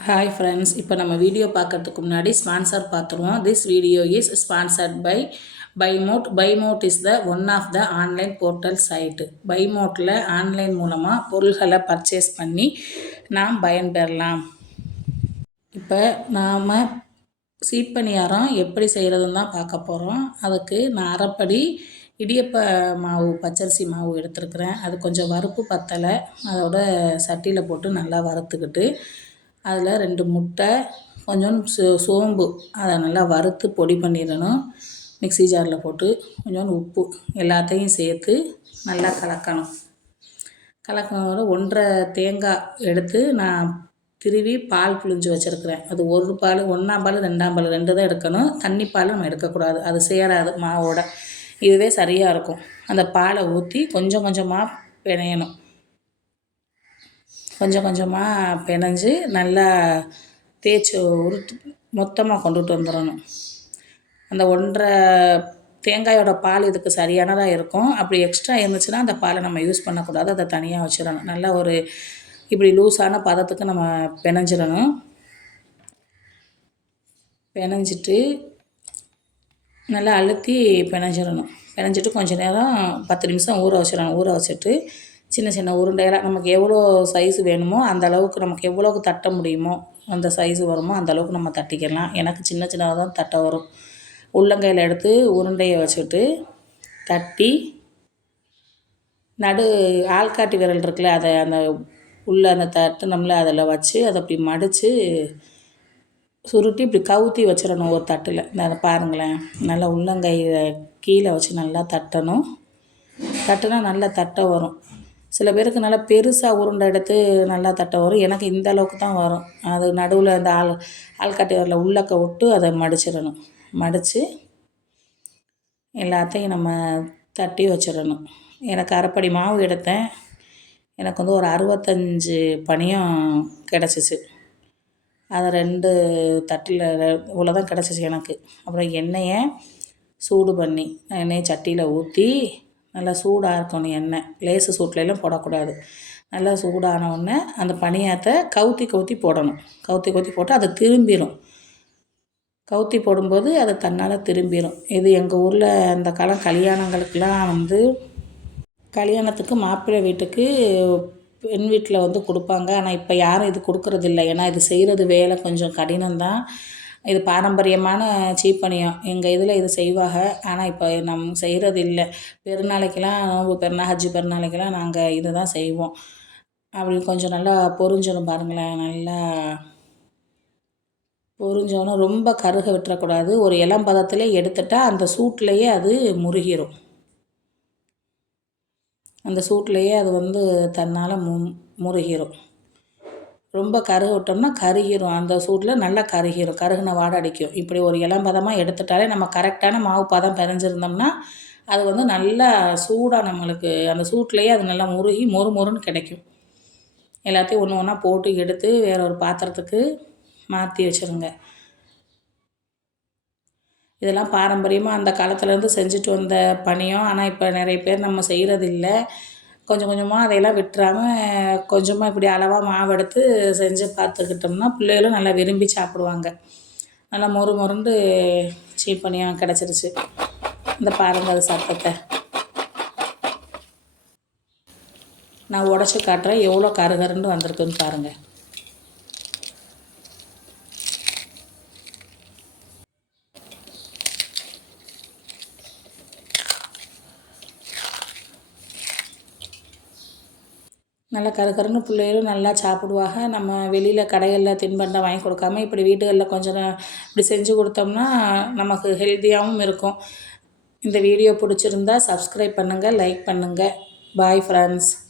Hi friends, இப்போ நம்ம video பார்க்கறதுக்கு முன்னாடி ஸ்பான்சர் பார்த்துருவோம். This video is sponsored by Buymote. Buymote is the one of the online portal site. Buymoteல online மூலமாக பொருள்களை பர்ச்சேஸ் பண்ணி நாம் பயன்பெறலாம். இப்போ நாம் சீப்பனியாரம் எப்படி செய்கிறதுன்னு தான் பார்க்க போகிறோம். அதுக்கு நான் அரைப்படி இடியப்ப மாவு பச்சரிசி மாவு எடுத்துருக்கிறேன். அது கொஞ்சம் வறுப்பு பத்தலை, அதோட சட்டியில் போட்டு நல்லா வறுத்துக்கிட்டு அதில் 2 முட்டை, கொஞ்சோண்டு சோம்பு அதை நல்லா வறுத்து பொடி பண்ணிடணும். மிக்ஸி ஜாரில் போட்டு கொஞ்சோண்டு உப்பு எல்லாத்தையும் சேர்த்து நல்லா கலக்கணும். கலக்கனோட 1.5 தேங்காய் எடுத்து நான் திருவி பால் புழிஞ்சு வச்சுருக்கிறேன். அது ஒரு பால், 1ஆம் பால் 2ஆம் பால் 2 தான் எடுக்கணும். தண்ணி பால் நம்ம எடுக்கக்கூடாது, அது சேராது மாவோட. இதுவே சரியாக இருக்கும். அந்த பாலை ஊற்றி கொஞ்சம் கொஞ்சமாக பிணையணும். கொஞ்சம் கொஞ்சமாக பிணைஞ்சு நல்லா தேய்ச்சி உருட்டு மொத்தமாக கொண்டுட்டு வந்துடணும். அந்த 1.5 தேங்காயோட பால் இதுக்கு சரியானதாக இருக்கும். அப்படி எக்ஸ்ட்ரா இருந்துச்சுன்னா அந்த பாலை நம்ம யூஸ் பண்ணக்கூடாது, அதை தனியாக வச்சிடணும். நல்லா ஒரு இப்படி லூஸான பதத்துக்கு நம்ம பிணைஞ்சிடணும். பிணைஞ்சிட்டு நல்லா அழுத்தி பிணைஞ்சிடணும். பிணைஞ்சிட்டு கொஞ்சம் நேரம் 10 நிமிஷம் ஊற வச்சிடணும். ஊற வச்சுட்டு சின்ன சின்ன உருண்டையெல்லாம் நமக்கு எவ்வளோ சைஸு வேணுமோ அந்த அளவுக்கு, நமக்கு எவ்வளோக்கு தட்ட முடியுமோ அந்த சைஸு வருமோ அந்த அளவுக்கு நம்ம தட்டிக்கலாம். எனக்கு சின்ன சின்னதாக தான் தட்ட வரும். உள்ளங்கையில் எடுத்து உருண்டையை வச்சுட்டு தட்டி நடு ஆள்காட்டி விரல் இருக்குல்ல, அதை அந்த உள்ளே அந்த தட்டுனோம்ல அதில் வச்சு அதை அப்படி மடித்து சுருட்டி இப்படி கவுத்தி வச்சிடணும் ஒரு தட்டில். அதை பாருங்களேன், நல்லா உள்ளங்கையை கீழே வச்சு நல்லா தட்டணும். தட்டுனா நல்லா தட்ட வரும். சில பேருக்கு நல்லா பெருசாக உருண்டை எடுத்து நல்லா தட்ட வரும். எனக்கு இந்த அளவுக்கு தான் வரும். அது நடுவில் அந்த ஆள்காட்டி வரல உள்ளக்க விட்டு அதை மடிச்சிடணும். மடித்து எல்லாத்தையும் நம்ம தட்டி வச்சிடணும். எனக்கு அரைப்படி மாவு எடுத்தேன். எனக்கு வந்து ஒரு 65 பணியம் கிடச்சிச்சு. அதை 2 தட்டில் இவ்வளோ தான் கிடச்சிச்சு எனக்கு. அப்புறம் எண்ணெயை சூடு பண்ணி எண்ணெயை சட்டியில் ஊற்றி நல்லா சூடாக இருக்கணும். எண்ணெய் லேசு சூட்லலாம் போடக்கூடாது. நல்லா சூடான உடனே அந்த பணியாரத்தை கவுத்தி போடணும். கவுத்தி போட்டு அதை திரும்பிடும். கவுத்தி போடும்போது அது தன்னால் திரும்பிடும். இது எங்கள் ஊரில் அந்த கல்யாணங்களுக்கெலாம் வந்து கல்யாணத்துக்கு மாப்பிள்ளை வீட்டுக்கு பெண் வீட்டில் வந்து கொடுப்பாங்க. ஆனால் இப்போ யாரும் இது கொடுக்குறதில்ல. ஏன்னா இது செய்கிறது வேலை கொஞ்சம் கடினம்தான். இது பாரம்பரியமான சீப்பனியம். எங்கள் இதில் இது செய்வாங்க. ஆனால் இப்போ நம்ம செய்கிறது இல்லை. பெருநாளைக்கெலாம், நோம்பு பெருநாள், ஹஜ்ஜு பெருநாளைக்கெலாம் நாங்கள் இது தான் செய்வோம். அப்படி கொஞ்சம் நல்லா பொரிஞ்சிடும் பாருங்களேன். நல்லா பொரிஞ்சோன்னா ரொம்ப கருக விட்டுறக்கூடாது. ஒரு இளம் பதத்தில் எடுத்துட்டால் அந்த சூட்லேயே அது முருகிடும். அந்த சூட்லேயே அது வந்து தன்னால் முருகிடும். ரொம்ப கருக விட்டோம்னா கருகிரும். அந்த சூட்டில் நல்லா கருகிரும். கருகின வாடை அடிக்கும். இப்படி ஒரு இளம்பதமாக எடுத்துட்டாலே நம்ம கரெக்டான மாவு பதம் பிணைஞ்சிருந்தோம்னா அது வந்து நல்லா சூடாக நம்மளுக்கு அந்த சூட்லேயே அது நல்லா முருகி மொறுன்னு கிடைக்கும். எல்லாத்தையும் ஒன்று ஒன்றா போட்டு எடுத்து வேற ஒரு பாத்திரத்துக்கு மாற்றி வச்சுருங்க. இதெல்லாம் பாரம்பரியமாக அந்த காலத்துலேருந்து செஞ்சுட்டு வந்த பணியம். ஆனால் இப்போ நிறைய பேர் நம்ம செய்கிறது இல்லை. கொஞ்சம் கொஞ்சமாக அதையெல்லாம் விட்டுறாமல் கொஞ்சமாக இப்படி அளவாக மாவு எடுத்து செஞ்சு பார்த்துக்கிட்டோம்னா பிள்ளைகளும் நல்லா விரும்பி சாப்பிடுவாங்க. நல்லா மொறுண்டு சீப்பனியம் கிடச்சிருச்சு. இந்த பாருங்கள் அது சத்தத்தை நான் உடச்சி காட்டுறேன். எவ்வளோ கருகருன்னு வந்திருக்குன்னு பாருங்கள். நல்லா கருன்னு பிள்ளைகளும் நல்லா சாப்பிடுவாங்க. நம்ம வெளியில் கடைகளில் தின்பண்டம் வாங்கி கொடுக்காம இப்படி வீடுகளில் கொஞ்சம் இப்படி செஞ்சு கொடுத்தோம்னா நமக்கு ஹெல்த்தியாகவும் இருக்கும். இந்த வீடியோ பிடிச்சிருந்தா சப்ஸ்கிரைப் பண்ணுங்கள், லைக் பண்ணுங்கள். Bye friends.